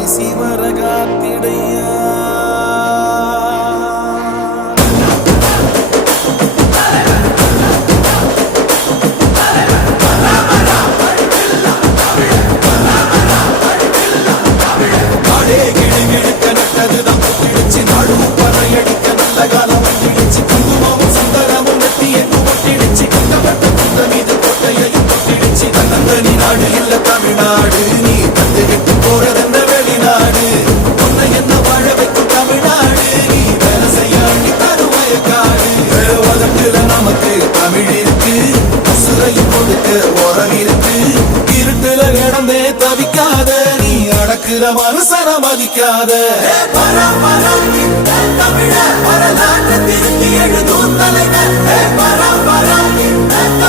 வீசி வர காத்திடையா நாடு இல்ல தமிழ்நாடு நீ தந்துகிட்டு போறதென்ன வெளிநாடு உன்னை என்ன வாழ வைக்கும் தமிழ்நாடு நீ வேலை செய்யாண்டி தருவயக்காடு வதக்குல நமக்கு தமிழ் இருக்கு சுரையும் கொடுக்க உரம் இருக்கு இருட்டுல இடந்தே தவிக்காத நீ அடக்குற மனுசன மதிக்காத தமிழ வரலாற்று திருத்தி எழுதும் தலைவர்